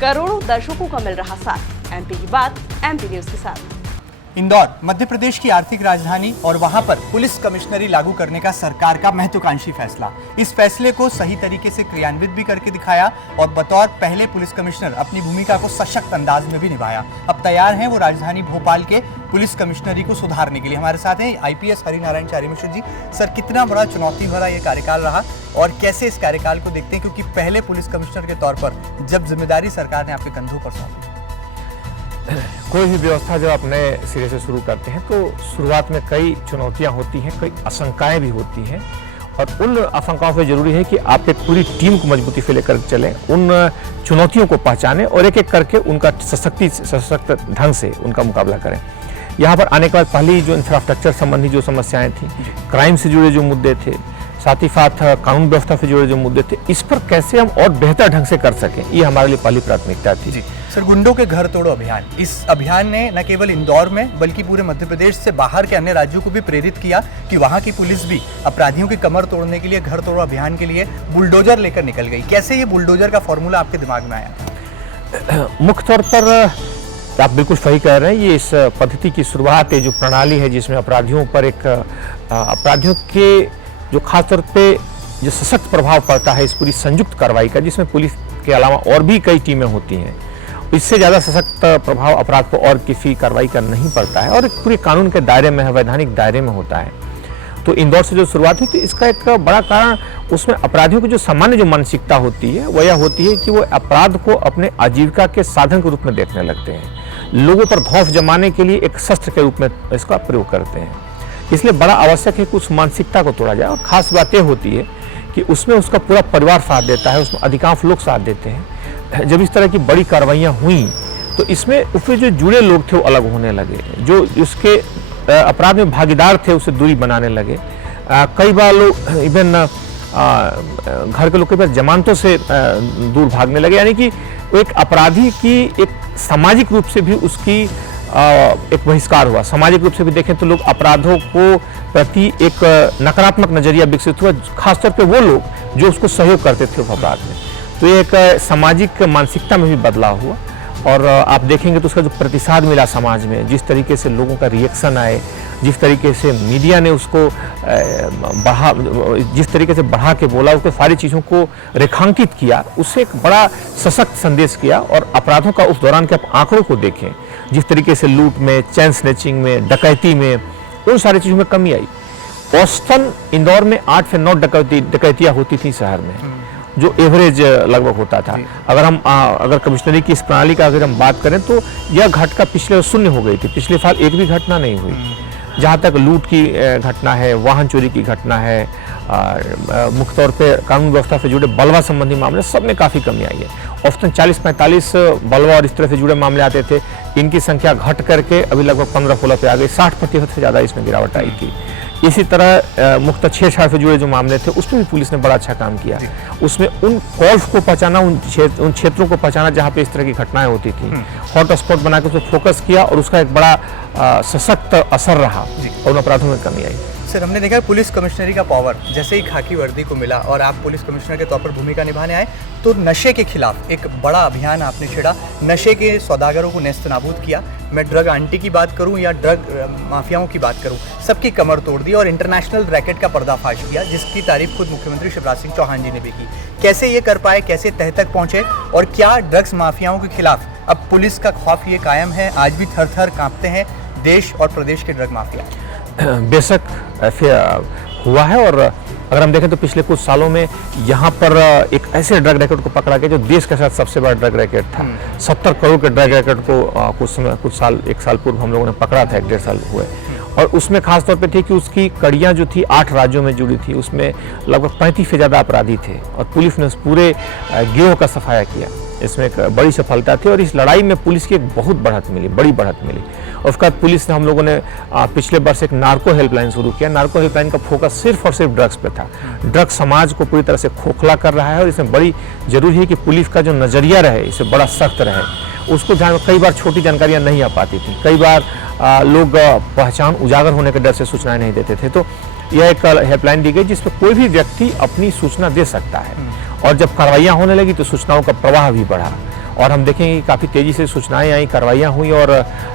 करोड़ों दर्शकों का मिल रहा साथ। एमपी की बात एमपी न्यूज के साथ। इंदौर मध्य प्रदेश की आर्थिक राजधानी और वहां पर पुलिस कमिश्नरी लागू करने का सरकार का महत्वाकांक्षी फैसला। इस फैसले को सही तरीके से क्रियान्वित भी करके दिखाया और बतौर पहले पुलिस कमिश्नर अपनी भूमिका को सशक्त अंदाज में भी निभाया। अब तैयार हैं वो राजधानी भोपाल के पुलिस कमिश्नरी को सुधारने के लिए। हमारे साथ हैं आईपीएस हरिनारायण चारी मिश्र जी। सर, कितना बड़ा चुनौती भरा ये कार्यकाल रहा और कैसे इस कार्यकाल को देखते हैं, क्योंकि पहले पुलिस कमिश्नर के तौर पर जब जिम्मेदारी सरकार ने आपके कंधों पर सौंपी? कोई भी व्यवस्था जब अपने सिरे से शुरू करते हैं तो शुरुआत में कई चुनौतियां होती हैं, कई आशंकाएं भी होती हैं और उन आशंकाओं से जरूरी है कि आप एक पूरी टीम को मजबूती से लेकर चलें, उन चुनौतियों को पहचानें और एक एक करके उनका सशक्त ढंग से उनका मुकाबला करें। यहाँ पर आने के बाद पहली जो इंफ्रास्ट्रक्चर संबंधी जो समस्याएं थी, क्राइम से जुड़े जो मुद्दे थे, साथ ही साथ कानून व्यवस्था से जुड़े जो मुद्दे थे, इस पर कैसे हम और बेहतर ढंग से कर सकें, ये हमारे लिए पहली प्राथमिकता थी। जी सर, गुंडों के घर तोड़ो अभियान, इस अभियान ने न केवल इंदौर में बल्कि पूरे मध्य प्रदेश से बाहर के अन्य राज्यों को भी प्रेरित किया कि वहां की पुलिस भी अपराधियों की कमर तोड़ने के लिए घर तोड़ो अभियान के लिए बुलडोजर लेकर निकल गई। कैसे ये बुलडोजर का फॉर्मूला आपके दिमाग में आया? मुख्य तौर पर आप बिल्कुल सही कह रहे हैं, ये इस पद्धति की शुरुआत है, जो प्रणाली है जिसमें अपराधियों पर अपराधियों के जो खासतौर पे जो सशक्त प्रभाव पड़ता है इस पूरी संयुक्त कार्रवाई का, जिसमें पुलिस के अलावा और भी कई टीमें होती हैं, इससे ज़्यादा सशक्त प्रभाव अपराध को और किसी कार्रवाई का नहीं पड़ता है और एक पूरे कानून के दायरे में, वैधानिक दायरे में होता है। तो इंदौर से जो शुरुआत हुई थी, इसका एक बड़ा कारण उसमें अपराधियों की जो सामान्य जो मानसिकता होती है वह यह होती है कि वो अपराध को अपने आजीविका के साधन के रूप में देखने लगते हैं, लोगों पर खौफ जमाने के लिए एक शस्त्र के रूप में इसका प्रयोग करते हैं। इसलिए बड़ा आवश्यक है कि उस मानसिकता को तोड़ा जाए और खास बात यह होती है कि उसमें उसका पूरा परिवार साथ देता है, उसमें अधिकांश लोग साथ देते हैं। जब इस तरह की बड़ी कार्रवाइयाँ हुई तो इसमें उसमें जो जुड़े लोग थे वो अलग होने लगे, जो उसके अपराध में भागीदार थे उससे दूरी बनाने लगे। कई बार लोग इवन घर के लोग कई बार जमानतों से दूर भागने लगे, यानी कि एक अपराधी की एक सामाजिक रूप से भी उसकी एक बहिष्कार हुआ। सामाजिक रूप से भी देखें तो लोग अपराधों को प्रति एक नकारात्मक नजरिया विकसित हुआ, खासतौर पे वो लोग जो उसको सहयोग करते थे उस अपराध में। तो ये एक सामाजिक मानसिकता में भी बदलाव हुआ और आप देखेंगे तो उसका जो प्रतिसाद मिला समाज में, जिस तरीके से लोगों का रिएक्शन आए, जिस तरीके से मीडिया ने उसको जिस तरीके से बढ़ा के बोला, उसको सारी चीज़ों को रेखांकित किया, उससे एक बड़ा सशक्त संदेश किया। और अपराधों का उस दौरान के आप आंकड़ों को देखें, जिस तरीके से लूट में, चैन स्नैचिंग में, डकैती में, उन सारी चीज़ों में कमी आई। औसतन इंदौर में 8 से 9 डकैतियाँ होती थी शहर में, जो एवरेज लगभग होता था। अगर कमिश्नरी की इस प्रणाली का अगर हम बात करें तो यह घटना पिछले शून्य हो गई थी। पिछले साल एक भी घटना नहीं हुई। जहाँ तक लूट की घटना है, वाहन चोरी की घटना है, मुख्य तौर पे कानून व्यवस्था से जुड़े बलवा संबंधी मामले, सब में काफ़ी कमी आई है। औसतन 40-45 बलवा और इस तरह से जुड़े मामले आते थे, इनकी संख्या घट करके अभी लगभग 15-16 पे आ गई। 60% से ज़्यादा इसमें गिरावट आई थी। इसी तरह मुख्य छेड़छाड़ से जुड़े जो मामले थे उसमें भी पुलिस ने बड़ा अच्छा काम किया। उसमें उन कॉल्स को पहचाना, उन क्षेत्रों को पहचाना जहाँ पे इस तरह की घटनाएं होती थी, हॉट स्पॉट बना के उस पर फोकस किया और उसका एक बड़ा सशक्त असर रहा और उन अपराधों में कमी आई। सर, हमने देखा है पुलिस कमिश्नरी का पावर जैसे ही खाकी वर्दी को मिला और आप पुलिस कमिश्नर के तौर पर भूमिका निभाने आए तो नशे के खिलाफ एक बड़ा अभियान आपने छेड़ा, नशे के सौदागरों को नेस्त नाबूद किया। मैं ड्रग आंटी की बात करूं या ड्रग माफियाओं की बात करूं, सबकी कमर तोड़ दी और इंटरनेशनल रैकेट का पर्दाफाश किया, जिसकी तारीफ खुद मुख्यमंत्री शिवराज सिंह चौहान जी ने भी की। कैसे ये कर पाए, कैसे तह तक पहुंचे और क्या ड्रग्स माफियाओं के खिलाफ अब पुलिस का खौफ ये कायम है, आज भी थर थर कांपते हैं देश और प्रदेश के ड्रग माफिया? बेशक ऐसे हुआ है और अगर हम देखें तो पिछले कुछ सालों में यहाँ पर एक ऐसे ड्रग रैकेट को पकड़ा गया जो देश के साथ सबसे बड़ा ड्रग रैकेट था। 70 करोड़ के ड्रग रैकेट को एक साल पूर्व हम लोगों ने पकड़ा था, 1-1.5 साल हुए। और उसमें खास तौर पे थी कि उसकी कड़ियाँ जो थी 8 राज्यों में जुड़ी थी, उसमें लगभग 35 से ज़्यादा अपराधी थे और पुलिस ने उस पूरे गिरोह का सफाया किया। इसमें एक बड़ी सफलता थी और इस लड़ाई में पुलिस की एक बहुत बढ़त मिली, बड़ी बढ़त मिली। और उसके बाद पुलिस ने, हम लोगों ने पिछले वर्ष एक नार्को हेल्पलाइन शुरू किया। नार्को हेल्पलाइन का फोकस सिर्फ और सिर्फ ड्रग्स पे था। ड्रग्स समाज को पूरी तरह से खोखला कर रहा है और इसमें बड़ी जरूरी है कि पुलिस का जो नज़रिया रहे, इसे बड़ा सख्त रहे। उसको ध्यान, कई बार छोटी जानकारियाँ नहीं आ पाती थी, कई बार लोग पहचान उजागर होने के डर से सूचनाएं नहीं देते थे। तो यह एक हेल्पलाइन दी गई जिसमें कोई भी व्यक्ति अपनी सूचना दे सकता है और जब कार्रवाइयाँ होने लगी तो सूचनाओं का प्रवाह भी बढ़ा और हम देखेंगे कि काफ़ी तेज़ी से सूचनाएं आई, कार्रवाइयाँ हुई और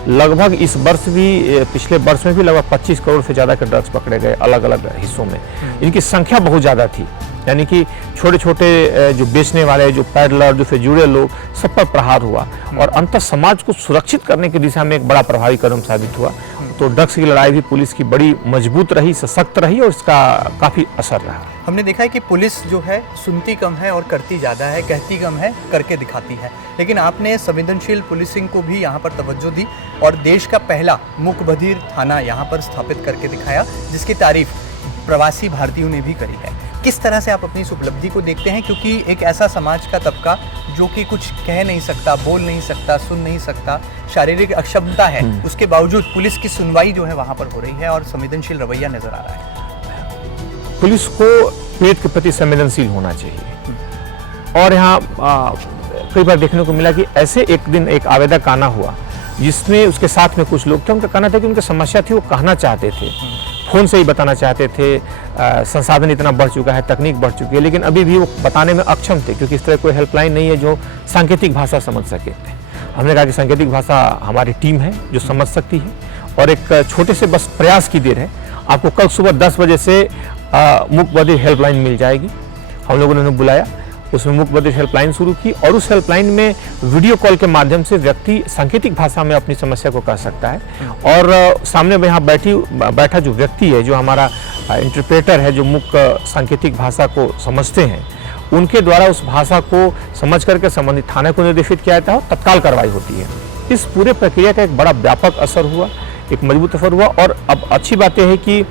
लगभग इस वर्ष भी, पिछले वर्ष में भी लगभग 25 करोड़ से ज़्यादा के ड्रग्स पकड़े गए अलग अलग हिस्सों में। इनकी संख्या बहुत ज़्यादा थी, यानी कि छोटे छोटे जो बेचने वाले, जो पैडलर, जो फिर जुड़े लोग, सब पर प्रहार हुआ और अंततः समाज को सुरक्षित करने की दिशा में एक बड़ा प्रभावी कदम साबित हुआ। तो ड्रग्स की लड़ाई भी पुलिस की बड़ी मजबूत रही, सशक्त रही और इसका काफ़ी असर रहा। हमने देखा है कि पुलिस जो है सुनती कम है और करती ज़्यादा है, कहती कम है, करके दिखाती है। लेकिन आपने संवेदनशील पुलिसिंग को भी यहाँ पर तवज्जो दी और देश का पहला मूक बधिर थाना यहाँ पर स्थापित करके दिखाया, जिसकी तारीफ प्रवासी भारतीयों ने भी करी है। किस तरह से आप अपनी इस उपलब्धि को देखते हैं, क्योंकि एक ऐसा समाज का तबका जो कि कुछ कह नहीं सकता, बोल नहीं सकता, सुन नहीं सकता, शारीरिक अक्षमता है, उसके बावजूद पुलिस की सुनवाई जो है वहाँ पर हो रही है और संवेदनशील रवैया नजर आ रहा है। पुलिस को पीड़ित के प्रति संवेदनशील होना चाहिए और यहाँ कई बार देखने को मिला कि ऐसे एक दिन एक आवेदक आना हुआ जिसमें उसके साथ में कुछ लोग थे। उनका कहना था कि उनकी समस्या थी, वो कहना चाहते थे, फ़ोन से ही बताना चाहते थे। संसाधन इतना बढ़ चुका है, तकनीक बढ़ चुकी है, लेकिन अभी भी वो बताने में अक्षम थे क्योंकि इस तरह कोई हेल्पलाइन नहीं है जो सांकेतिक भाषा समझ सके। हमने कहा कि सांकेतिक भाषा हमारी टीम है जो समझ सकती है और एक छोटे से बस प्रयास की देर है, आपको कल सुबह 10 बजे से मूक बधिर हेल्पलाइन मिल जाएगी। हम लोगों ने उन्हें बुलाया, उसमें मूक बधिर हेल्पलाइन शुरू की और उस हेल्पलाइन में वीडियो कॉल के माध्यम से व्यक्ति सांकेतिक भाषा में अपनी समस्या को कह सकता है और सामने में यहाँ बैठा जो व्यक्ति है, जो हमारा इंटरप्रेटर है, जो मूक सांकेतिक भाषा को समझते हैं, उनके द्वारा उस भाषा को समझ करके संबंधित थाने को निर्देशित किया जाता है और तत्काल कार्रवाई होती है। इस पूरे प्रक्रिया का एक बड़ा व्यापक असर हुआ, एक मजबूत असर हुआ और अब अच्छी बात यह है कि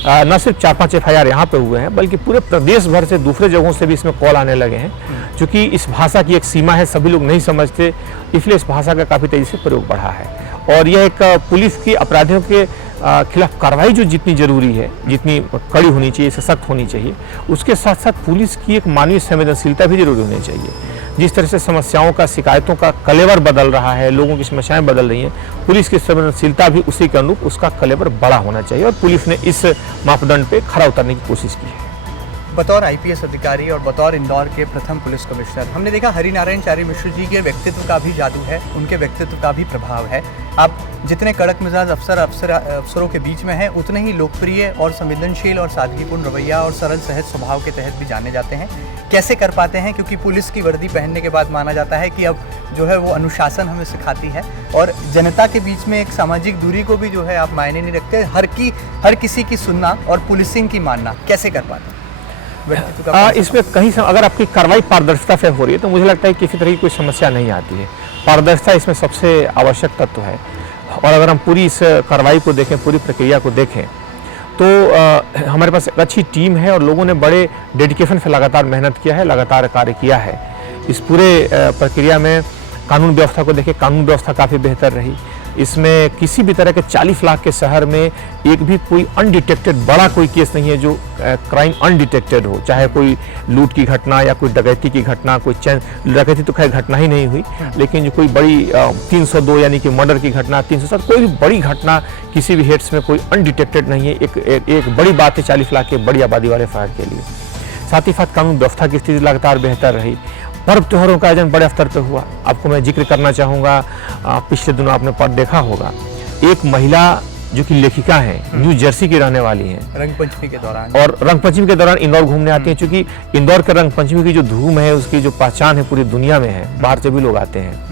न सिर्फ 4-5 FIR यहाँ पे हुए हैं बल्कि पूरे प्रदेश भर से दूसरे जगहों से भी इसमें कॉल आने लगे हैं, क्योंकि इस भाषा की एक सीमा है, सभी लोग नहीं समझते, इसलिए इस भाषा का काफ़ी तेज़ी से प्रयोग बढ़ा है। और यह एक पुलिस की अपराधियों के खिलाफ कार्रवाई जो जितनी जरूरी है, जितनी कड़ी होनी चाहिए, सशक्त होनी चाहिए, उसके साथ साथ पुलिस की एक मानवीय संवेदनशीलता भी जरूरी होनी चाहिए। जिस तरह से समस्याओं का, शिकायतों का कलेवर बदल रहा है, लोगों की समस्याएं बदल रही हैं, पुलिस की संवेदनशीलता भी उसी के अनुरूप उसका कलेवर बड़ा होना चाहिए और पुलिस ने इस मापदंड पे खरा उतरने की कोशिश की है। बतौर IPS अधिकारी और बतौर इंदौर के प्रथम पुलिस कमिश्नर, हमने देखा हरिनारायण चारी मिश्र जी के व्यक्तित्व का भी जादू है, उनके व्यक्तित्व का भी प्रभाव है। आप जितने कड़क मिजाज अफसरों के बीच में हैं, उतने ही लोकप्रिय और संवेदनशील और सादगीपूर्ण रवैया और सरल सहज स्वभाव के तहत भी जाने जाते हैं। कैसे कर पाते हैं, क्योंकि पुलिस की वर्दी पहनने के बाद माना जाता है कि अब जो है वो अनुशासन हमें सिखाती है और जनता के बीच में एक सामाजिक दूरी को भी जो है आप मायने नहीं रखते, हर किसी की सुनना और पुलिसिंग की मानना, कैसे कर पाते हैं? इसमें कहीं अगर आपकी कार्रवाई पारदर्शिता से हो रही है तो मुझे लगता है कि किसी तरह की कोई समस्या नहीं आती है। पारदर्शिता इसमें सबसे आवश्यक तत्व है और अगर हम पूरी इस कार्रवाई को देखें, पूरी प्रक्रिया को देखें तो हमारे पास एक अच्छी टीम है और लोगों ने बड़े डेडिकेशन से लगातार मेहनत किया है, लगातार कार्य किया है। इस पूरे प्रक्रिया में कानून व्यवस्था को देखें, कानून व्यवस्था काफ़ी बेहतर रही। इसमें किसी भी तरह के 40 लाख के शहर में एक भी कोई अनडिटेक्टेड बड़ा कोई केस नहीं है जो क्राइम अनडिटेक्टेड हो, चाहे कोई लूट की घटना या कोई डकैती की घटना, कोई डकैती तो खैर घटना ही नहीं हुई, लेकिन जो कोई बड़ी 302 यानी कि मर्डर की घटना, 307 कोई भी बड़ी घटना किसी भी हेड्स में कोई अनडिटेक्टेड नहीं है। एक बड़ी बात है 40 लाख के बड़ी आबादी वाले शहर के लिए। साथ ही साथ कानून व्यवस्था की स्थिति लगातार बेहतर रही। पर्व त्योहारों का आयोजन बड़े स्तर पर हुआ। आपको मैं जिक्र करना चाहूँगा, पिछले दिनों आपने पर देखा होगा, एक महिला जो कि लेखिका हैं, न्यू जर्सी की रहने वाली हैं, रंगपंचमी के दौरान रंगपंचमी के दौरान इंदौर घूमने आती हैं। चूँकि इंदौर के रंगपंचमी की जो धूम है, उसकी जो पहचान है पूरी दुनिया में है, बाहर से भी लोग आते हैं।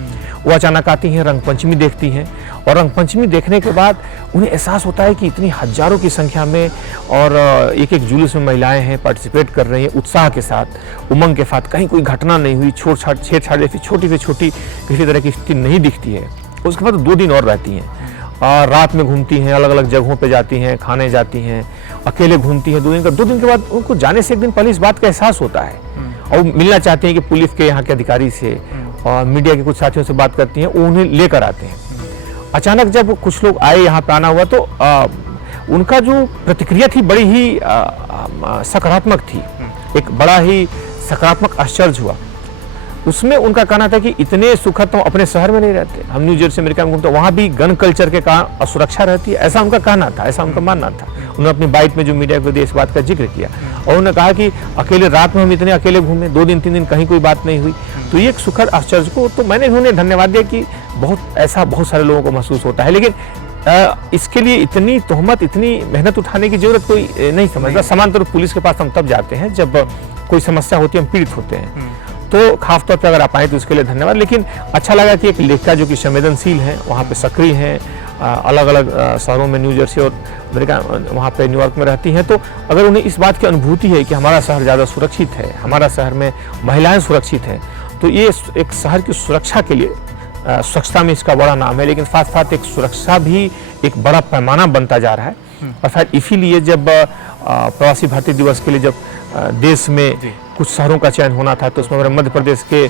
वो अचानक आती हैं, रंगपंचमी देखती हैं और रंगपंचमी देखने के बाद उन्हें एहसास होता है कि इतनी हजारों की संख्या में और एक जुलूस में महिलाएं हैं, पार्टिसिपेट कर रही हैं उत्साह के साथ, उमंग के साथ। कहीं कोई घटना नहीं हुई, छेड़छाड़ जैसी छोटी से छोटी किसी तरह की स्थिति नहीं दिखती है। उसके बाद 2 दिन और रहती हैं और रात में घूमती हैं, अलग अलग जगहों पे जाती हैं, खाने जाती हैं, अकेले घूमती हैं। 2 दिन के बाद उनको जाने से 1 दिन पहले इस बात का एहसास होता है और वो मिलना चाहती हैं कि पुलिस के यहाँ के अधिकारी से और मीडिया के कुछ साथियों से बात करती हैं, वो उन्हें लेकर आते हैं। अचानक जब कुछ लोग आए, यहाँ पे आना हुआ, तो उनका जो प्रतिक्रिया थी बड़ी ही सकारात्मक थी। एक बड़ा ही सकारात्मक आश्चर्य हुआ। उसमें उनका कहना था कि इतने सुखद तो अपने शहर में नहीं रहते, हम न्यू जर्सी अमेरिका में घूमते, वहाँ भी गन कल्चर के कारण असुरक्षा रहती है, ऐसा उनका कहना था, ऐसा उनका मानना था। उन्होंने अपनी बाइट में जो मीडिया को दिया इस बात का जिक्र किया। और उन्होंने कहा कि अकेले रात में हम इतने अकेले घूमे, 2 दिन 3 दिन कहीं कोई बात नहीं हुई। तो ये एक सुखद आश्चर्य को, तो मैंने भी उन्हें धन्यवाद दिया कि बहुत सारे लोगों को महसूस होता है, लेकिन इसके लिए इतनी तोहमत, इतनी मेहनत उठाने की जरूरत कोई नहीं समझता। समांतर पुलिस के पास हम तब जाते हैं जब कोई समस्या होती है, हम पीड़ित होते हैं, तो खासतौर पर अगर आप आए तो इसके लिए धन्यवाद। लेकिन अच्छा लगा कि एक लेखिका जो कि संवेदनशील है, वहाँ पे सक्रिय हैं, अलग अलग शहरों में न्यू जर्सी और अमेरिका, वहाँ पे न्यूयॉर्क में रहती हैं, तो अगर उन्हें इस बात की अनुभूति है कि हमारा शहर ज़्यादा सुरक्षित है, हमारा शहर में महिलाएं सुरक्षित हैं, तो ये एक शहर की सुरक्षा के लिए, स्वच्छता में इसका बड़ा नाम है, लेकिन साथ साथ एक सुरक्षा भी एक बड़ा पैमाना बनता जा रहा है। और शायद इसीलिए जब प्रवासी भारतीय दिवस के लिए जब देश में कुछ शहरों का चयन होना था, तो उसमें हमारे मध्य प्रदेश के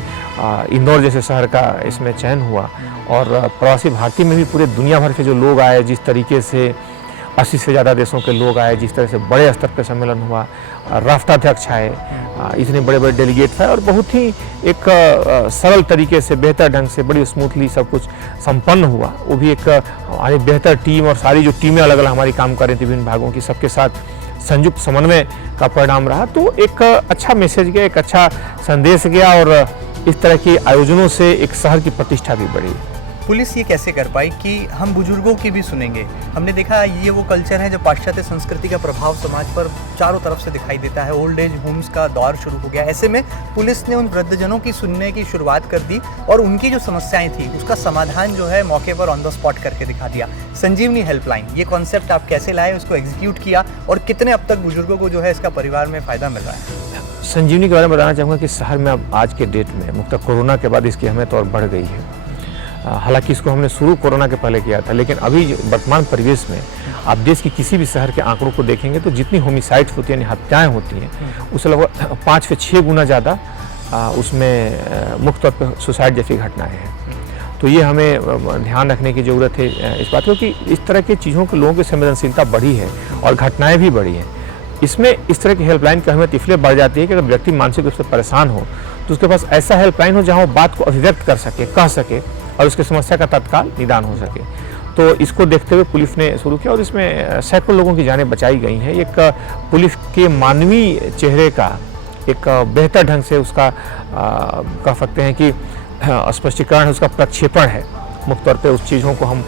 इंदौर जैसे शहर का इसमें चयन हुआ, और प्रवासी भारतीय में भी पूरे दुनिया भर से जो लोग आए, जिस तरीके से 80 से ज़्यादा देशों के लोग आए, जिस तरह से बड़े स्तर पर सम्मेलन हुआ, राष्ट्राध्यक्ष आए, इतने बड़े बड़े डेलीगेट्स आए, और बहुत ही एक सरल तरीके से, बेहतर ढंग से, बड़ी स्मूथली सब कुछ संपन्न हुआ। वो भी एक हमारी बेहतर टीम, और सारी जो टीमें अलग अलग हमारी काम कर रही थी विभिन्न भागों की, सबके साथ संयुक्त समन्वय का परिणाम रहा। तो एक अच्छा मैसेज गया, एक अच्छा संदेश गया, और इस तरह के आयोजनों से एक शहर की प्रतिष्ठा भी बढ़ी। पुलिस ये कैसे कर पाई कि हम बुजुर्गों की भी सुनेंगे? हमने देखा ये वो कल्चर है जब पाश्चात्य संस्कृति का प्रभाव समाज पर चारों तरफ से दिखाई देता है, ओल्ड एज होम्स का दौर शुरू हो गया। ऐसे में पुलिस ने उन वृद्धजनों की सुनने की शुरुआत कर दी, और उनकी जो समस्याएं थी उसका समाधान जो है मौके पर ऑन द स्पॉट करके दिखा दिया। संजीवनी हेल्पलाइन, ये कॉन्सेप्ट आप कैसे लाए, उसको एग्जीक्यूट किया, और कितने अब तक बुजुर्गों को जो है इसका परिवार में फ़ायदा मिल रहा है? संजीवनी के बारे में बताना चाहूँगा कि शहर में अब आज के डेट में, मुख्यतः कोरोना के बाद इसकी अहमियत और बढ़ गई है। हालांकि इसको हमने शुरू कोरोना के पहले किया था, लेकिन अभी वर्तमान परिवेश में आप देश की किसी भी शहर के आंकड़ों को देखेंगे तो जितनी होमिसाइड्स होती हैं, यानी हत्याएं होती हैं, उससे लगभग 5 से 6 गुना ज़्यादा उसमें मुख्य तौर पर सुसाइड जैसी घटनाएं हैं। तो ये हमें ध्यान रखने की ज़रूरत है इस बात को कि इस तरह की चीज़ों के लोगों की संवेदनशीलता बढ़ी है और घटनाएँ भी बढ़ी हैं। इसमें इस तरह की हेल्पलाइन की अहमियत इसलिए बढ़ जाती है कि अगर व्यक्ति मानसिक रूप से परेशान हो तो उसके पास ऐसा हेल्पलाइन हो जहाँ वो बात को अभिव्यक्त कर सके, कह सके, और उसकी समस्या का तत्काल निदान हो सके। तो इसको देखते हुए पुलिस ने शुरू किया, और इसमें सैकड़ों लोगों की जानें बचाई गई हैं। एक पुलिस के मानवीय चेहरे का एक बेहतर ढंग से उसका कह सकते हैं कि स्पष्टीकरण, उसका प्रक्षेपण है। मुख्य तौर पर उस चीज़ों को हम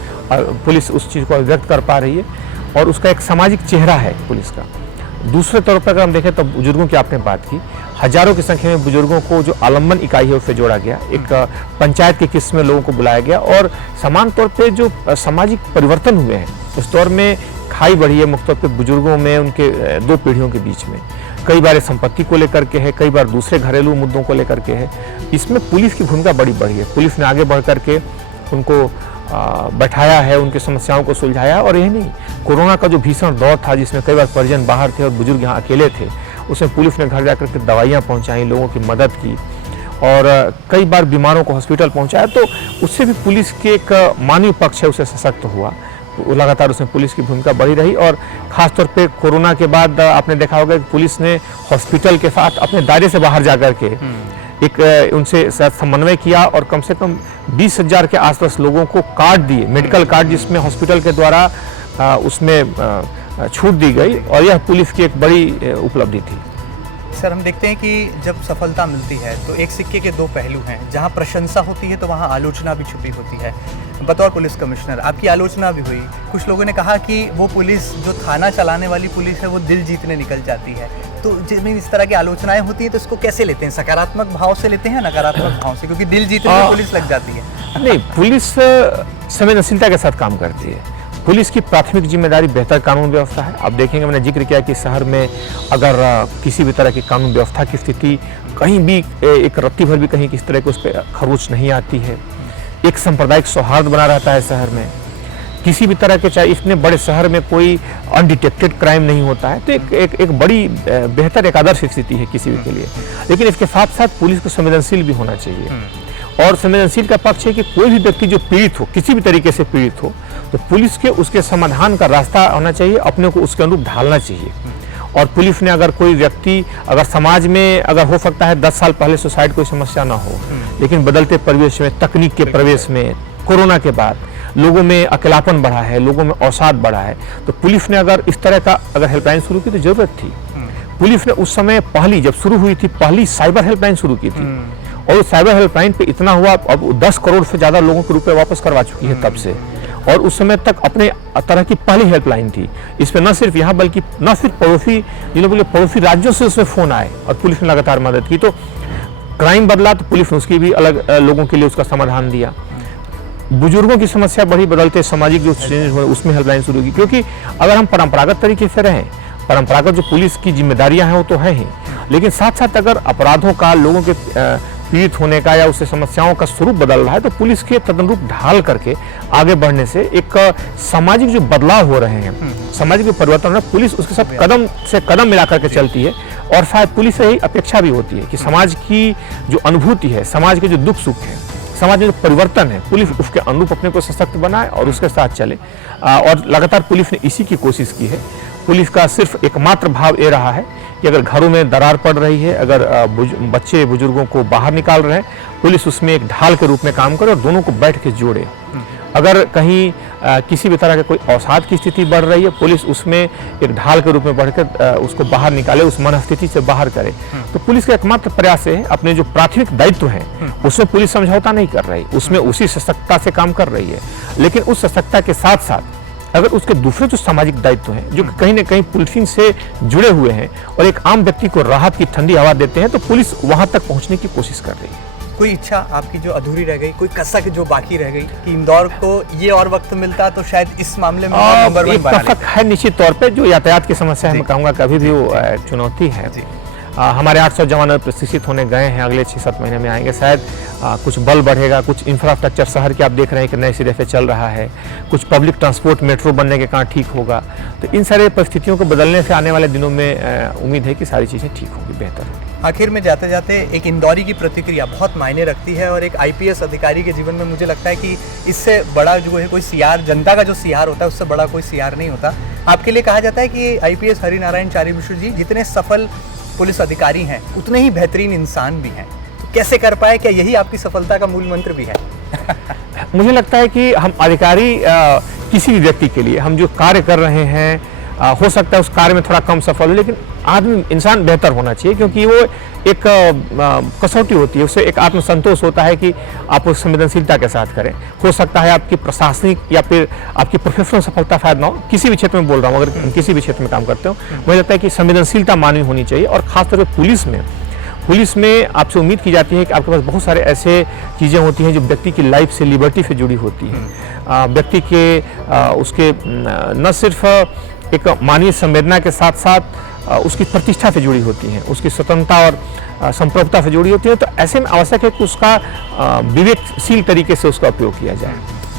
पुलिस उस चीज़ को अभिव्यक्त कर पा रही है, और उसका एक सामाजिक चेहरा है पुलिस का। दूसरे तौर पर अगर हम देखें तो बुजुर्गों की आपने बात की, हजारों की संख्या में बुजुर्गों को जो आलम्बन इकाई है उससे जोड़ा गया, एक पंचायत की किस्त में लोगों को बुलाया गया, और समान तौर पे जो सामाजिक परिवर्तन हुए हैं उस दौर में खाई बढ़ी है मुख्य तौर पे बुजुर्गों में, उनके 2 पीढ़ियों के बीच में। कई बार संपत्ति को लेकर के है, कई बार दूसरे घरेलू मुद्दों को लेकर के है। इसमें पुलिस की भूमिका बड़ी बढ़ी है। पुलिस ने आगे बढ़ करके उनको बैठाया है, उनकी समस्याओं को सुलझाया। और यही नहीं, कोरोना का जो भीषण दौर था जिसमें कई बार परिजन बाहर थे और बुजुर्ग यहाँ अकेले थे, उसमें पुलिस ने घर जाकर के दवाइयाँ पहुँचाई, लोगों की मदद की, और कई बार बीमारों को हॉस्पिटल पहुँचाया। तो उससे भी पुलिस के एक मानवीय पक्ष है, उसे सशक्त हुआ। लगातार उसमें पुलिस की भूमिका बढ़ी रही, और ख़ासतौर पे कोरोना के बाद आपने देखा होगा कि पुलिस ने हॉस्पिटल के साथ अपने दायरे से बाहर जाकर के एक उनसे समन्वय किया, और कम से कम 20,000 के आसपास लोगों को कार्ड दिए, मेडिकल कार्ड, जिसमें हॉस्पिटल के द्वारा उसमें छूट दी गई, और यह पुलिस की एक बड़ी उपलब्धि थी। सर, हम देखते हैं कि जब सफलता मिलती है तो एक सिक्के के 2 पहलू हैं। जहां प्रशंसा होती है तो वहां आलोचना भी छुपी होती है। बतौर पुलिस कमिश्नर आपकी आलोचना भी हुई। कुछ लोगों ने कहा कि वो पुलिस जो थाना चलाने वाली पुलिस है वो दिल जीतने निकल जाती है। तो जिसमें इस तरह की आलोचनाएं होती हैं तो इसको कैसे लेते हैं? सकारात्मक भाव से लेते हैं, नकारात्मक भाव से? क्योंकि दिल जीतने में पुलिस लग जाती है। नहीं, पुलिस संवेदनशीलता के साथ काम करती है। पुलिस की प्राथमिक जिम्मेदारी बेहतर कानून व्यवस्था है। आप देखेंगे, मैंने जिक्र किया कि शहर में अगर किसी भी तरह की कानून व्यवस्था की स्थिति कहीं भी एक रत्ती भर भी कहीं किसी तरह की उस पर खरोच नहीं आती है, एक सांप्रदायिक सौहार्द बना रहता है शहर में, किसी भी तरह के, चाहे इतने बड़े शहर में कोई अनडिटेक्टेड क्राइम नहीं होता है, तो एक बड़ी बेहतर, एक आदर्श स्थिति है किसी भी के लिए। लेकिन इसके साथ साथ पुलिस को संवेदनशील भी होना चाहिए, और संवेदनशील का पक्ष है कि कोई भी व्यक्ति जो पीड़ित हो, किसी भी तरीके से पीड़ित हो, तो पुलिस के उसके समाधान का रास्ता होना चाहिए, अपने को उसके अनुरूप ढालना चाहिए। और पुलिस ने अगर कोई व्यक्ति, अगर समाज में, अगर हो सकता है 10 साल पहले सुसाइड कोई समस्या ना हो, लेकिन बदलते परिवेश में, तकनीक के प्रवेश में, कोरोना के बाद लोगों में अकेलापन बढ़ा है, लोगों में अवसाद बढ़ा है, तो पुलिस ने अगर इस तरह का हेल्पलाइन शुरू की तो जरूरत थी। पुलिस ने उस समय पहली जब शुरू हुई थी पहली साइबर हेल्पलाइन शुरू की थी और उस साइबर हेल्पलाइन पे इतना हुआ, अब 10 करोड़ से ज़्यादा लोगों के रुपए वापस करवा चुकी है तब से, और उस समय तक अपने तरह की पहली हेल्पलाइन थी। इस पे न सिर्फ यहाँ बल्कि न सिर्फ पड़ोसी जिलों के पड़ोसी राज्यों से उसमें फ़ोन आए और पुलिस ने लगातार मदद की। तो क्राइम बदला तो पुलिस ने उसकी भी अलग लोगों के लिए उसका समाधान दिया। बुजुर्गों की समस्या बढ़ी, बदलते सामाजिक जो चेंज हुए उसमें हेल्पलाइन शुरू की, क्योंकि अगर हम परंपरागत तरीके से रहें, परंपरागत जो पुलिस की जिम्मेदारियां हैं वो तो है ही, लेकिन साथ साथ अगर अपराधों का, लोगों के पीड़ित होने का या उससे समस्याओं का स्वरूप बदल रहा है तो पुलिस के तदनुरूप ढाल करके आगे बढ़ने से एक सामाजिक जो बदलाव हो रहे हैं, सामाजिक जो परिवर्तन है, पुलिस उसके साथ कदम से कदम मिला करके चलती है। और शायद पुलिस से यही अपेक्षा भी होती है कि समाज की जो अनुभूति है, समाज के जो दुख सुख है, समाज में जो परिवर्तन है, पुलिस उसके अनुरूप अपने को सशक्त बनाए और उसके साथ चले। और लगातार पुलिस ने इसी की कोशिश की है। पुलिस का सिर्फ एकमात्र भाव ये रहा है कि अगर घरों में दरार पड़ रही है, अगर बच्चे बुजुर्गों को बाहर निकाल रहे हैं, पुलिस उसमें एक ढाल के रूप में काम करे और दोनों को बैठ के जोड़े। अगर कहीं किसी भी तरह के कोई अवसाद की स्थिति बढ़ रही है, पुलिस उसमें एक ढाल के रूप में बढ़कर उसको बाहर निकाले, उस मनस्थिति से बाहर करे। तो पुलिस का एकमात्र प्रयास है, अपने जो प्राथमिक दायित्व हैं उसमें पुलिस समझौता नहीं कर रही, उसमें उसी सशक्तता से काम कर रही है। लेकिन उस सशक्तता के साथ साथ अगर उसके दूसरे जो सामाजिक दायित्व हैं जो कहीं ना कहीं पुलिसिंग से जुड़े हुए हैं और एक आम व्यक्ति को राहत की ठंडी हवा देते हैं, तो पुलिस वहां तक पहुंचने की कोशिश कर रही है। कोई इच्छा आपकी जो अधूरी रह गई, कोई कसक जो बाकी रह गई कि इंदौर को ये और वक्त मिलता तो शायद इस मामले में नंबर 1 बना कसक है निश्चित तौर पे, जो यातायात की समस्या है, मैं कहूँगा कभी भी वो चुनौती है। हमारे 800 जवान प्रशिक्षित होने गए हैं, अगले 6-7 महीने में आएंगे, शायद कुछ बल बढ़ेगा, कुछ इंफ्रास्ट्रक्चर शहर के आप देख रहे हैं कि नए सिरे से चल रहा है, कुछ पब्लिक ट्रांसपोर्ट मेट्रो बनने के कारण ठीक होगा। तो इन सारे परिस्थितियों को बदलने से आने वाले दिनों में उम्मीद है कि सारी चीज़ें ठीक होंगी, बेहतर होंगी। आखिर में जाते जाते एक इंदौरी की प्रतिक्रिया बहुत मायने रखती है और एक IPS अधिकारी के जीवन में मुझे लगता है कि इससे बड़ा जो है कोई CR, जनता का जो CR होता है उससे बड़ा कोई CR नहीं होता। आपके लिए कहा जाता है कि IPS हरिनारायण चारीविशु जी जितने सफल पुलिस अधिकारी हैं उतने ही बेहतरीन इंसान भी हैं। तो कैसे कर पाए, क्या यही आपकी सफलता का मूल मंत्र भी है? मुझे लगता है कि हम अधिकारी किसी भी व्यक्ति के लिए हम जो कार्य कर रहे हैं, हो सकता है उस कार्य में थोड़ा कम सफल हो, लेकिन आदमी इंसान बेहतर होना चाहिए, क्योंकि वो एक कसौटी होती है, उससे एक आत्मसंतोष होता है कि आप उस संवेदनशीलता के साथ करें। हो सकता है आपकी प्रशासनिक या फिर आपकी प्रोफेशनल सफलता शायद ना हो, किसी भी क्षेत्र में बोल रहा हूँ, अगर किसी भी क्षेत्र में काम करते हो, मुझे लगता है कि संवेदनशीलता मानवी होनी चाहिए। और खासतौर पर पुलिस में आपसे उम्मीद की जाती है कि आपके पास बहुत सारे ऐसे चीज़ें होती हैं जो व्यक्ति की लाइफ से, लिबर्टी से जुड़ी होती हैं। व्यक्ति के उसके न सिर्फ एक मानवीय संवेदना के साथ साथ उसकी प्रतिष्ठा से जुड़ी होती हैं, उसकी स्वतंत्रता और संप्रभुता से जुड़ी होती है। तो ऐसे में आवश्यक है कि उसका विवेकशील तरीके से उसका उपयोग किया जाए।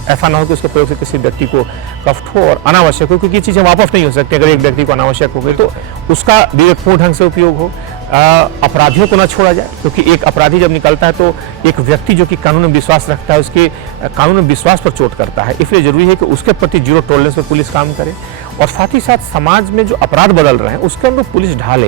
ऐसा ना हो कि उसके प्रयोग से किसी व्यक्ति को कष्ट हो और अनावश्यक हो, क्योंकि ये चीज़ें वापस नहीं हो सकती। अगर एक व्यक्ति को अनावश्यक हो गई तो उसका विवेकपूर्ण ढंग से उपयोग हो। अपराधियों को न छोड़ा जाए, क्योंकि एक अपराधी जब निकलता है तो एक व्यक्ति जो कि कानून में विश्वास रखता है उसके कानून में विश्वास पर चोट करता है। इसलिए जरूरी है कि उसके प्रति जीरो टॉलरेंस पर पुलिस काम करे और साथ ही साथ समाज में जो अपराध बदल रहे हैं उसके अंदर पुलिस ढाले,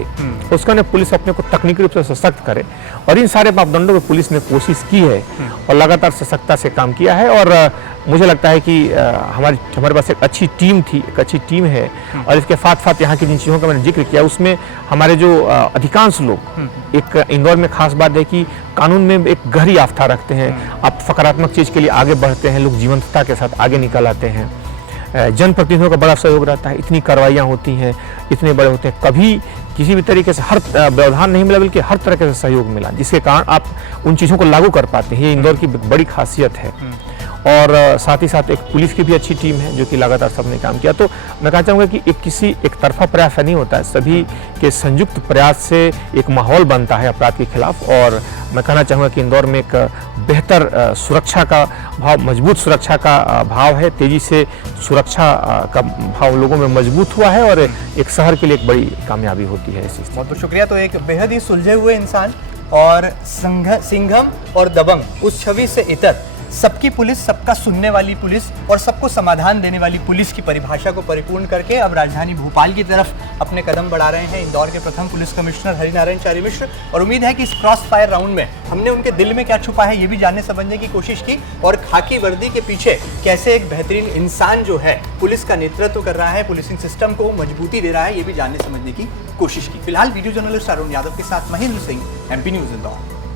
उसके अंदर पुलिस अपने को तकनीकी रूप से सशक्त करे। और इन सारे मापदंडों पर पुलिस ने कोशिश की है और लगातार सशक्तता से काम किया है। और मुझे लगता है कि हमारे पास एक अच्छी टीम थी, एक अच्छी टीम है। और इसके साथ साथ यहाँ की जिन चीज़ों का मैंने जिक्र किया उसमें हमारे जो अधिकांश लोग, एक इंदौर में खास बात है कि कानून में एक गहरी आस्था रखते हैं। आप सकारात्मक चीज़ के लिए आगे बढ़ते हैं, लोग जीवंतता के साथ आगे निकल आते हैं। जनप्रतिनिधियों का बड़ा सहयोग रहता है, इतनी कार्रवाइयाँ होती हैं, इतने बड़े होते हैं, कभी किसी भी तरीके से हर व्यवधान नहीं मिला, बल्कि हर तरह से सहयोग मिला, जिसके कारण आप उन चीज़ों को लागू कर पाते हैं। ये इंदौर की बड़ी खासियत है। और साथ ही साथ एक पुलिस की भी अच्छी टीम है जो कि लगातार सबने काम किया। तो मैं कहना चाहूँगा कि एक तरफा प्रयास नहीं होता है, सभी के संयुक्त प्रयास से एक माहौल बनता है अपराध के खिलाफ। और मैं कहना चाहूँगा कि इंदौर में एक बेहतर सुरक्षा का भाव, मजबूत सुरक्षा का भाव है, तेज़ी से सुरक्षा का भाव लोगों में मजबूत हुआ है और एक शहर के लिए एक बड़ी कामयाबी होती है इस चीज़। बहुत बहुत शुक्रिया। तो एक बेहद ही सुलझे हुए इंसान और सिंघम और दबंग उस छवि से इतर सबकी पुलिस, सबका सुनने वाली पुलिस और सबको समाधान देने वाली पुलिस की परिभाषा को परिपूर्ण करके अब राजधानी भोपाल की तरफ अपने कदम बढ़ा रहे हैं इंदौर के प्रथम पुलिस कमिश्नर हरिनारायण चारी मिश्र। और उम्मीद है कि इस क्रॉस फायर राउंड में हमने उनके दिल में क्या छुपा है ये भी जानने समझने की कोशिश की, और खाकी वर्दी के पीछे कैसे एक बेहतरीन इंसान जो है पुलिस का नेतृत्व कर रहा है, पुलिसिंग सिस्टम को मजबूती दे रहा है, ये भी जानने समझने की कोशिश की। फिलहाल वीडियो जर्नलिस्ट अरुण यादव के साथ महेंद्र सिंह, MP न्यूज़ इंदौर।